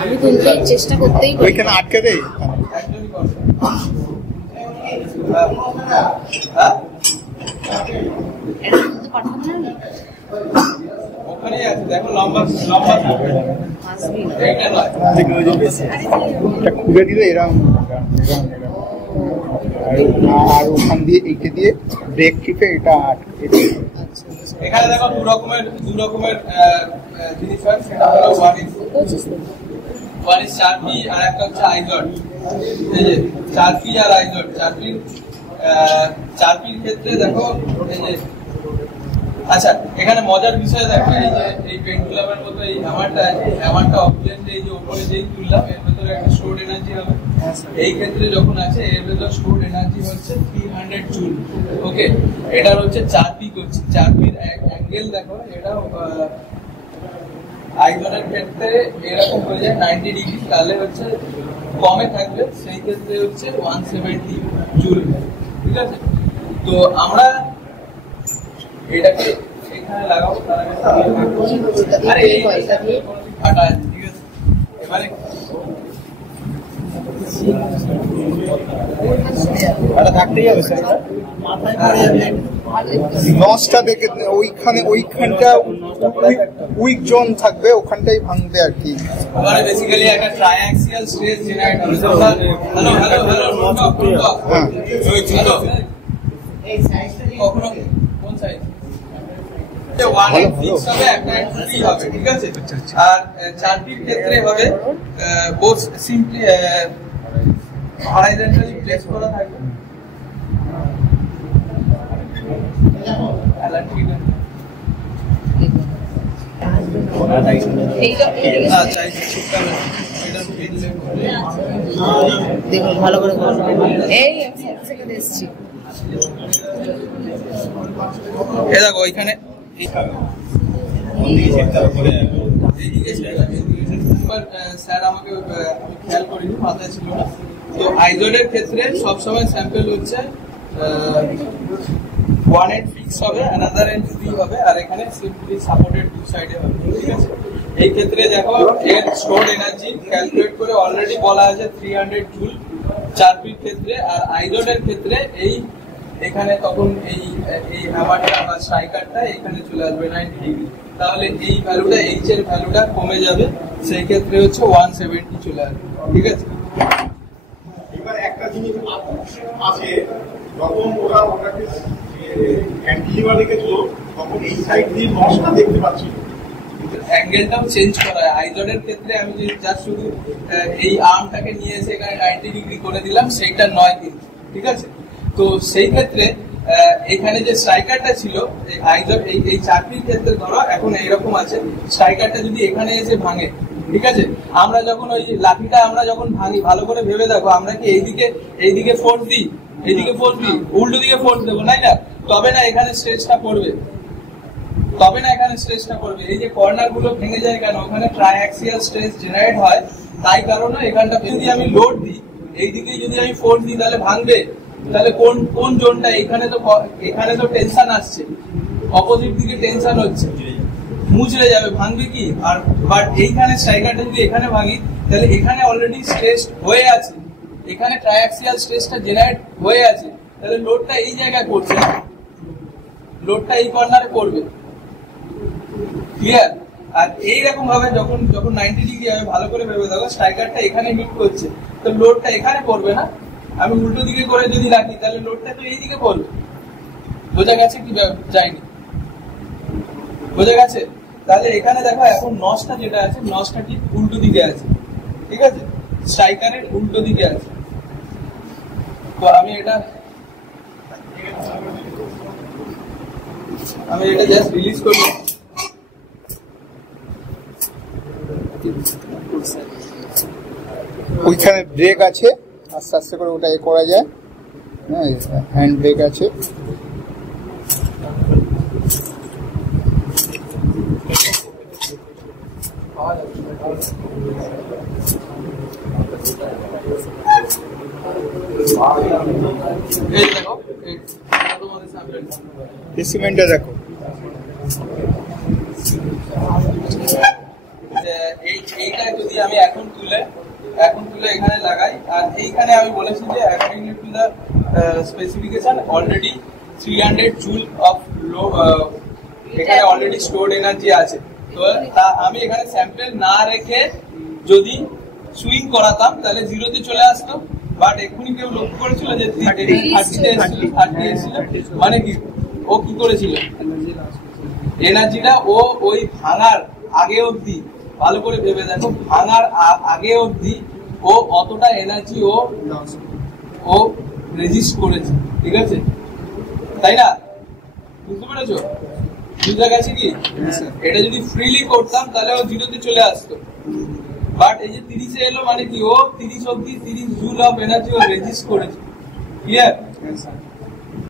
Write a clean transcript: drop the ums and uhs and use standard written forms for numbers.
আমি তুলতে চেষ্টা করতেই পারি। ওইখানে আটকে দেই। ওখানে আছে দেখো লম্বা লম্বা এইটা নয়, এটা খুলে দিলে এরকম আর ওখান দিয়ে এইটা দিয়ে ব্রেক টিপে এটা আটকে দিই। এখানে দেখো দু রকমের জিনিস হয়, সেটা হলো ওয়ান ইজ চারপি আর একটা হচ্ছে আইজট। এই যে চারপি আর আইজট, চারপির ক্ষেত্রে দেখো এই যে আচ্ছা এখানে মজার বিষয় দেখো এই যে এই পেন্ডুলামের মতো এই হ্যামারটা অফলাইন এই যে উপরে যেই তুললাম এর ভেতরে একটা স্টোরড এনার্জি হবে। এই ক্ষেত্রে যখন আছে এর ভেতরে স্টোরড এনার্জি হচ্ছে 300 জুল। ওকে, এটার হচ্ছে চারপি করছে, চারপির অ্যাঙ্গেল দেখো এটা আইজনের ক্ষেত্রে এরকম হয়ে যায় 90 ডিগ্রি, তাহলে হচ্ছে কমে থাকবে, সেই ক্ষেত্রে হচ্ছে 170 জুল। ঠিক আছে, তো আমরা এটাকে এখানে লাগাবো, তার আগে আরে এই কাটা আছে। ঠিক আছে, এবারে এটা থাকতেই হবে স্যার। নসটা দেখে ওইখানটা উইক জোন থাকবে, ওখানটাই ভাঙবে আর কি। মানে বেসিক্যালি একটা ট্রাইঅ্যাক্সিয়াল স্ট্রেস জেনারেট হবে। হ্যালো হ্যাঁ ওই ছোট এই সাইজটা কখনো কোন সাইজ ঠিক আছে। আর চারটির ক্ষেত্রে হবে বোথ সিম্পলি হরাইজন্টালি প্লেস করা থাকবে। দেখুন ভালো করে এই সেকেন্ড এসছি। এই দেখো ওইখানে স্যার আমাকে আমি খেয়াল করিনি, মাথায় ছিল না। তো আইজোডের ক্ষেত্রে সবসময় স্যাম্পল হচ্ছে ওয়ান এন্ড ফিক্স হবে, অ্যানাদার এন্ড ফ্রি হবে, আর এখানে সিম্পলি সাপোর্টেড দু সাইডে হবে। ঠিক আছে, এই ক্ষেত্রে দেখো এর স্টোরড এনার্জি ক্যালকুলেট করে অলরেডি বলা আছে 300 জুল চারপির ক্ষেত্রে। আর আইজোডের ক্ষেত্রে এই এখানে তখন এই হ্যামারটা বা স্ট্রাইকারটা এখানে চলে আসবে 90 ডিগ্রি, তাহলে এই ভ্যালুটা এইচ এর ভ্যালুটা কমে যাবে, সেই ক্ষেত্রে হচ্ছে 170 চলে আসবে। ঠিক আছে, এবার একটা জিনিস আছে, যখন ওরা ওটাকে ক্যান্টিলিভার রেখেছিল তখন এই সাইড দিয়ে নসটা দেখতে পাচ্ছিল, অ্যাঙ্গেলটাও চেঞ্জ করা হয়। আইজনের ক্ষেত্রে আমি যদি জাস্ট শুধু এই আর্মটাকে নিয়ে এসে এখানে 90 ডিগ্রি করে দিলাম, সেইটা নয় কিন্তু। ঠিক আছে, তো সেই ক্ষেত্রে এখানে যে স্ট্রাইকারটা ছিল আইজর এই চারটির ক্ষেত্রে ধরো এখন এইরকম আছে, স্ট্রাইকারটা যদি এখানে এসে ভাঙে, ঠিক আছে, আমরা যখন ওই লাঠিটা আমরা যখন ভাঙি, ভালো করে ভেবে দেখো, আমরা কি এইদিকে ফোর্স দিই, এইদিকে ফোর্স দিই, উল্টো দিকে ফোর্স দেবো, না তবে না এখানে স্ট্রেসটা পড়বে, এই যে কর্নার গুলো ভেঙে যায় কেন, ওখানে ট্রাইঅ্যাক্সিয়াল স্ট্রেস জেনারেট হয়, তাই কারণে এখানটা যদি আমি লোড দিই, এইদিকে যদি আমি ফোর্স দিই তাহলে ভাঙবে। তাহলে কোন জোনটা, এখানে তো টেনশন আসছে, অপোজিট দিকে টেনশন হচ্ছে, মুচড়ে যাবে, ভাঙবে কি? আর বাট এইখানে স্ট্রাইকারটা যদি এখানে ভাঙি, তাহলে এখানে অলরেডি স্ট্রেস হয়ে আছে, এখানে ট্রাইঅ্যাক্সিয়াল স্ট্রেসটা জেনারেট হয়ে আছে, তাহলে লোডটা এই জায়গায় পড়ছে, লোডটা এই কর্নারে পড়বে। ক্লিয়ার? আর এইরকম ভাবে যখন 90 ডিগ্রি হবে, ভালো করে ভেবে দেখো, স্ট্রাইকারটা এখানে হিট করছে, তো লোডটা এখানে পড়বে না, আমি উল্টো দিকে করে যদি রাখি তাহলে লোডটা তো এই দিকে পড়বে। বোঝা গেছে কি যায়নি? বোঝা গেছে? তাহলে এখানে দেখো এখন নসটা যেটা আছে, নসটা ঠিক উল্টো দিকে আছে, ঠিক আছে, স্ট্রাইকারের উল্টো দিকে আছে। তো আমি এটা জাস্ট রিলিজ করবো। ওইখানে ব্রেক আছে, আস্তে আস্তে করে ওটা এ করা যায়, হ্যাঁ, হ্যান্ড ব্রেক আছে। সিমেন্টটা দেখো, এইটা যদি আমি এখন তুলে এখানে লাগাই, আর এইখানে আমি বলেছি যে according to the specification already 300 joule of এখানে অলরেডি স্টোরড এনার্জি আছে। তো আমি এখানে স্যাম্পল না রেখে যদি সুইং করাতাম তাহলে 0-তে চলে আসতো। বাট এক্ষুনি কেউ লক্ষ্য করেছিল যে 30-তে এসেছিল, মানে কি ও কি করেছিল এনার্জিটা ও ওই ভাঙার আগে অবধি, ভালো করে ভেবে দেখো, ভাঙার আগে অবধি ও অতটা এনার্জি ও রেজিস্ট করেছে, ঠিক আছে তাই না? বুঝতে পেরেছো? বুঝা গেছে কি? এটা যদি ফ্রিলি করতাম তাহলে ও 0-তে চলে আসতো। বাট এই যে 30-এ এলো মানে কি ও 30 অবধি 30 জুল অফ এনার্জি ও রেজিস্ট করেছে। ক্লিয়ার?